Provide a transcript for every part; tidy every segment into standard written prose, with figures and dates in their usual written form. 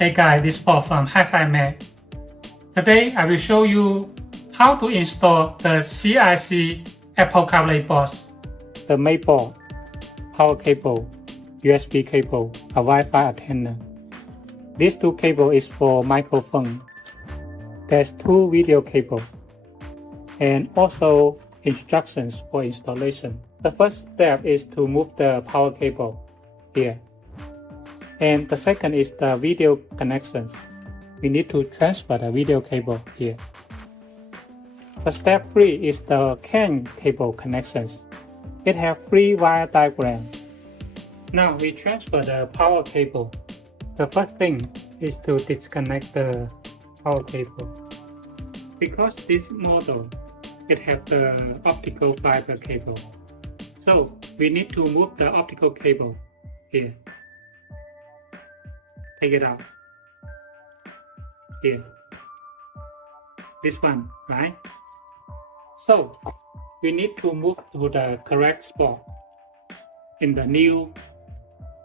Hey guys, this is Paul from Hifimax. Today I will show you how to install the CIC Apple CarPlay box. The main board, power cable, USB cable, a Wi-Fi antenna. These two cables is for microphone. There's two video cable and also instructions for installation. The first step is to move the power cable here. And the second is the video connections. We need to transfer the video cable here. The step 3 is the CAN cable connections. It has 3 wire diagram. Now we transfer the power cable. The first thing is to disconnect the power cable. Because this model, it has the optical fiber cable. So we need to move the optical cable here. Take it out. Here. This one, right? So we need to move to the correct spot in the new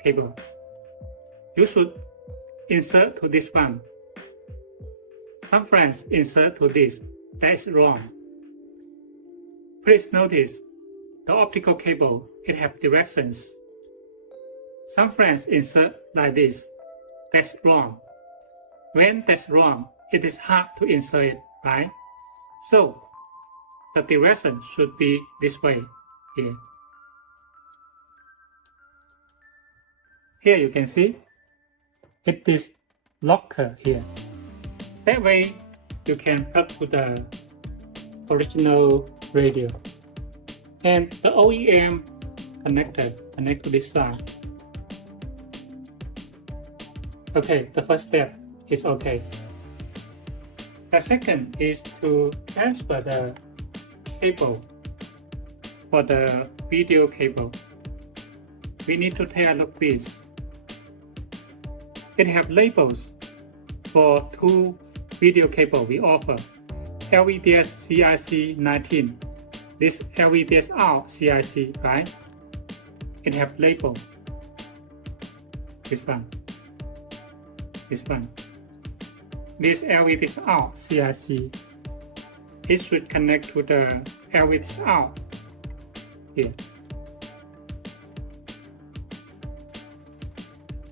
cable. You should insert to this one. Some friends insert to this. That's wrong. Please notice the optical cable, it has directions. Some friends insert like this. That's wrong. When that's wrong, it is hard to insert it, right? So the direction should be this way here. Here you can see it is locker here. That way you can plug to the original radio. And the OEM connector connect to this side. Okay, the first step is okay. The second is to transfer the cable for the video cable. We need to take a look at this. It has labels for 2 video cable we offer. LVDS CIC 19. This LVDS out CIC, right? It has label. This one. This one. This LVDS out CIC. It should connect to the LVDS out here.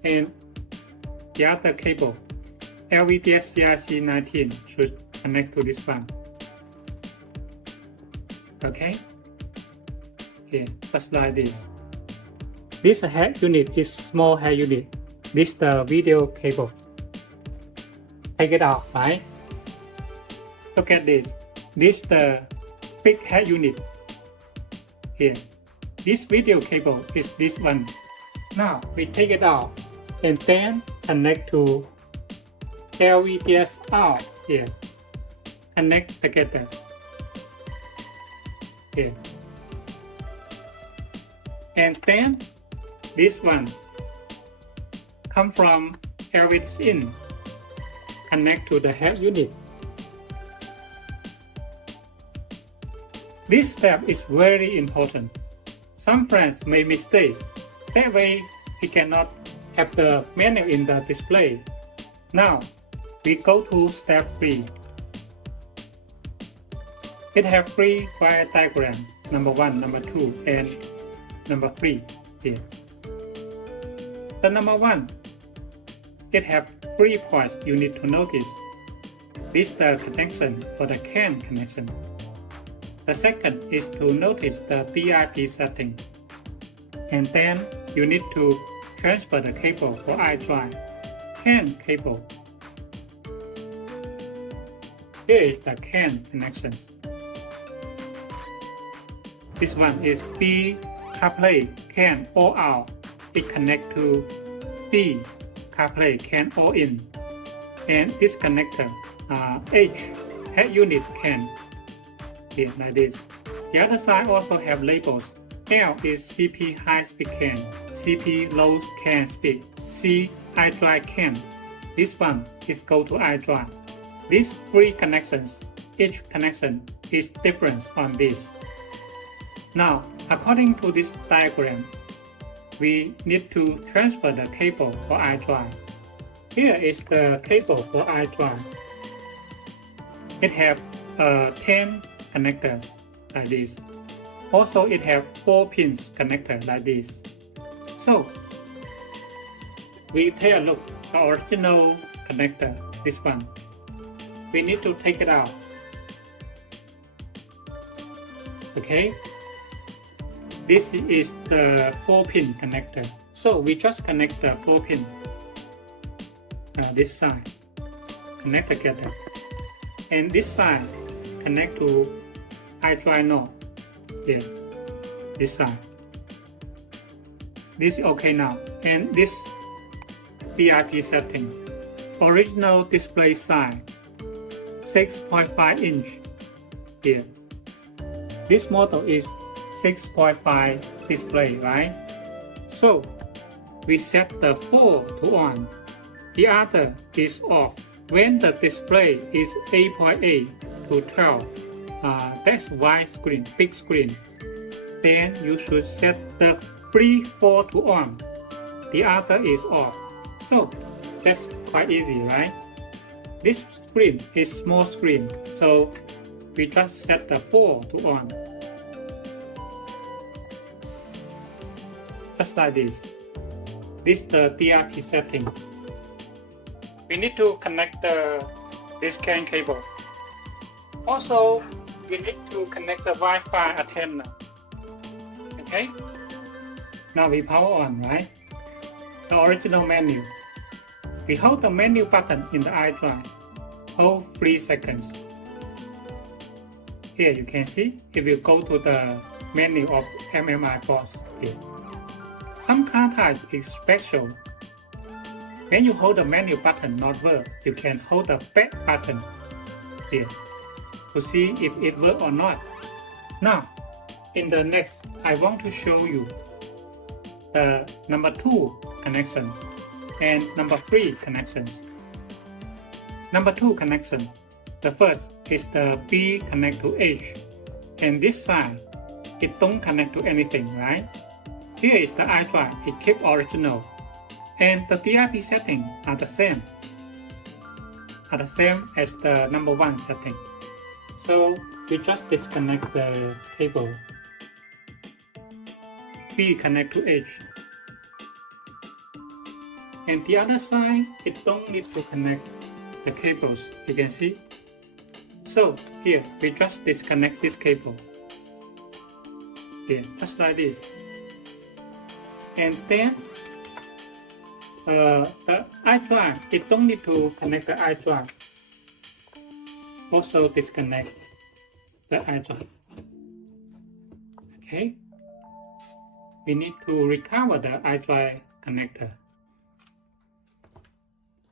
And the other cable, LVDS CIC 19, should connect to this one. Okay? Here, just like this. This head unit is small head unit. This is the video cable. Take it out, right? Look at this. This is the big head unit. Here. This video cable is this one. Now we take it out and then connect to LVDS out here. Connect together. Here. And then this one come from LVDS in. Connect to the head unit. This step is very important. Some friends may mistake. That way he cannot have the menu in the display. Now we go to step 3. It has 3 wire diagrams, number 1, number 2, and number 3 here. The number 1, it has 3 points you need to notice. This is the connection for the CAN connection. The second is to notice the DIP setting. And then you need to transfer the cable for iDrive. CAN cable. Here is the CAN connections. This one is B CarPlay CAN all out. It connects to B CarPlay CAN all in. And this connector H head unit CAN. Here like this. The other side also have labels. L is CP high speed CAN, CP low CAN speed, C iDrive CAN. This one is go to iDrive. These 3 connections, each connection is different on this. Now, according to this diagram, we need to transfer the cable for iDrive. Here is the cable for iDrive. It have 10 connectors like this. Also, it have 4 pins connector like this. So, we take a look at the original connector, this one. We need to take it out. Okay. This is the 4-pin connector. So we just connect the 4 pin. This side connect together, and this side connect to iDrive node. Here, this side. This is okay now, and this DIP setting. Original display size 6.5 inch. Here, this model is 6.5 display, right? So we set the 4 to on. The other is off. When the display is 8.8 to 12, that's wide screen, big screen, then you should set the free 4 to on. The other is off. So that's quite easy, right? This screen is small screen, so we just set the 4 to on. Just like this. This is the DIP setting. We need to connect this CAN cable. Also, we need to connect the Wi-Fi antenna. Okay. Now we power on, right? The original menu. We hold the menu button in the iDrive. Hold 3 seconds. Here you can see it will go to the menu of MMI box here. Some car types is special. When you hold the menu button not work, you can hold the back button here to see if it works or not. Now, in the next, I want to show you the number 2 connection and number 3 connections. Number 2 connection. The first is the B connect to H, and this side it don't connect to anything, right? Here is the iDrive. It keep original. And the DIP setting are the same as the number 1 setting. So we just disconnect the cable. B connect to H. And the other side, it don't need to connect the cables, you can see. So here, we just disconnect this cable. Here, just like this. And then the iDrive, it don't need to connect the iDrive. Also disconnect the iDrive. Okay. We need to recover the iDrive connector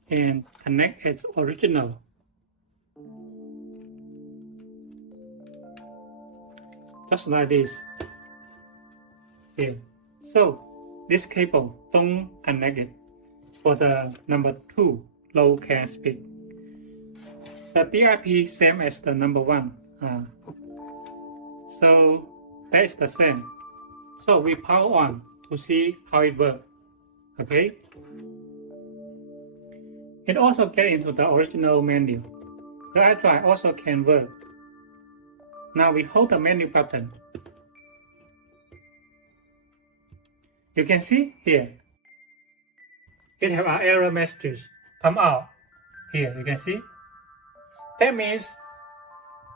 and connect its original. Just like this. Here. So this cable don't connect it for the number 2 low CAN speed. The DIP same as the number 1. So that is the same. So we power on to see how it works. Okay. It also get into the original menu. The iDrive also can work. Now we hold the menu button. You can see here. It have an error message come out. Here you can see. That means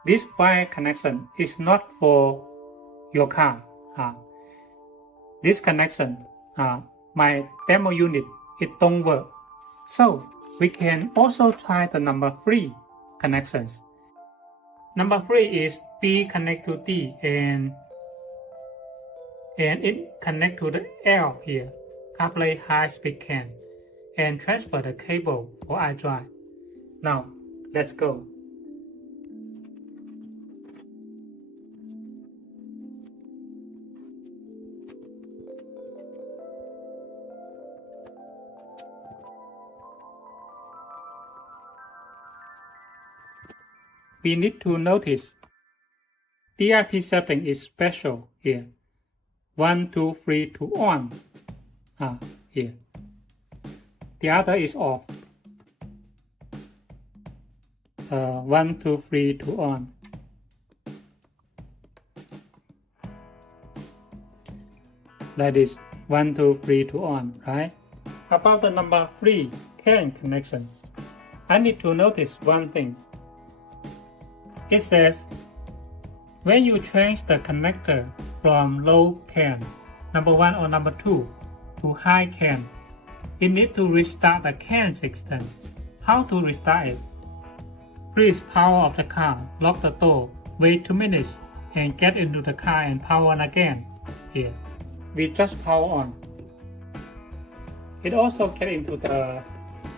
this wire connection is not for your car. This connection, my demo unit, it don't work. So we can also try the number 3 connections. Number 3 is B connect to D and it connect to the L here, CarPlay high-speed CAN, and transfer the cable for iDrive. Now let's go. We need to notice DIP setting is special here. 1, 2, 3 to on. Here. The other is off. 1, 2, 3 to on. Like this, 1, 2, 3 to on, right? About the number 3 CAN connection, I need to notice one thing. It says when you change the connector from low CAN, number 1 or number 2, to high CAN, it needs to restart the CAN system. How to restart it? Please power off the car, lock the door, wait 2 minutes, and get into the car and power on again. Here, we just power on. It also get into the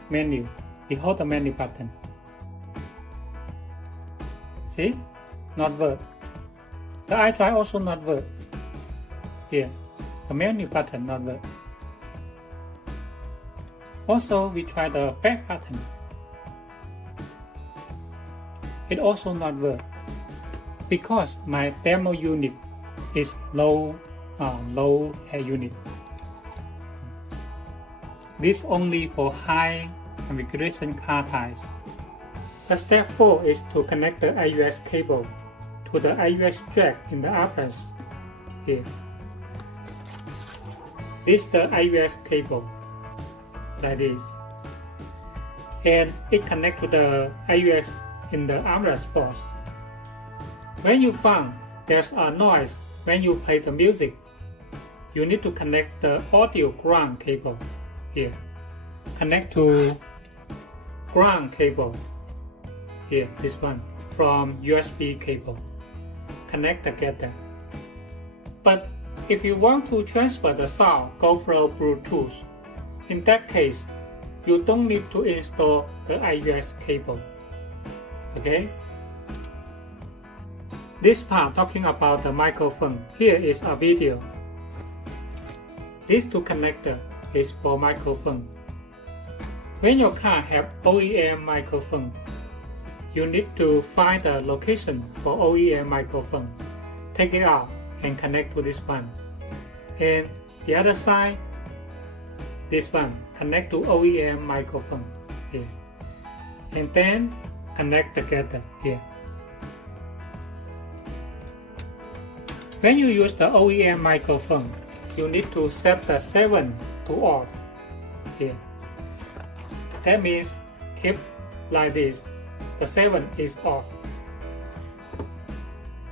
menu. We hold the menu button. See? Not work. The iDrive also not work. Here, the menu button not work. Also, we try the back button. It also not work because my demo unit is low head unit. This only for high configuration car types. The step 4 is to connect the AUX cable to the AUX jack in the armrest. Here. This is the AUX cable, like this. And it connects to the AUX in the armrest box. When you find there's a noise when you play the music, you need to connect the audio ground cable. Here, connect to ground cable. Here, this one from USB cable. Connect together. But if you want to transfer the sound, go through Bluetooth. In that case, you don't need to install the AUX cable. Okay. This part talking about the microphone. Here is a video. These two connectors is for microphone. When your car have OEM microphone, you need to find the location for OEM microphone. Take it out and connect to this one. And the other side, this one, connect to OEM microphone here. And then connect together here. When you use the OEM microphone, you need to set the 7 to off here. That means keep like this. The 7 is off.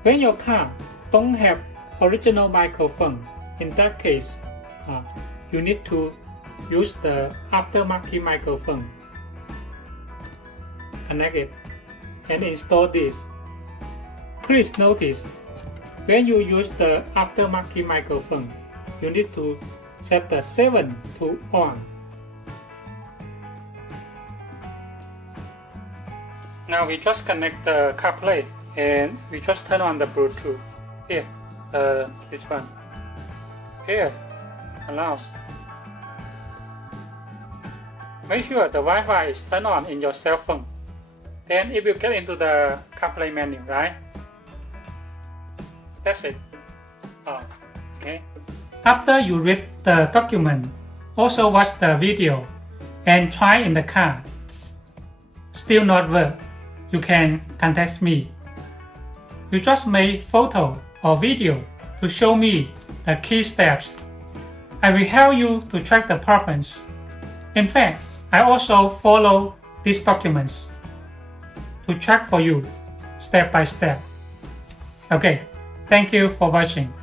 When your car don't have original microphone, in that case, you need to use the aftermarket microphone. Connect it and install this. Please notice, when you use the aftermarket microphone, you need to set the 7 to on. Now we just connect the CarPlay and we just turn on the Bluetooth. Here, this one. Here, allow. Make sure the Wi-Fi is turned on in your cell phone. Then it will get into the CarPlay menu, right? That's it. Okay. After you read the document, also watch the video and try in the car. Still not work, you can contact me. You just make photo or video to show me the key steps. I will help you to track the problems. In fact, I also follow these documents to track for you step by step. Okay, thank you for watching.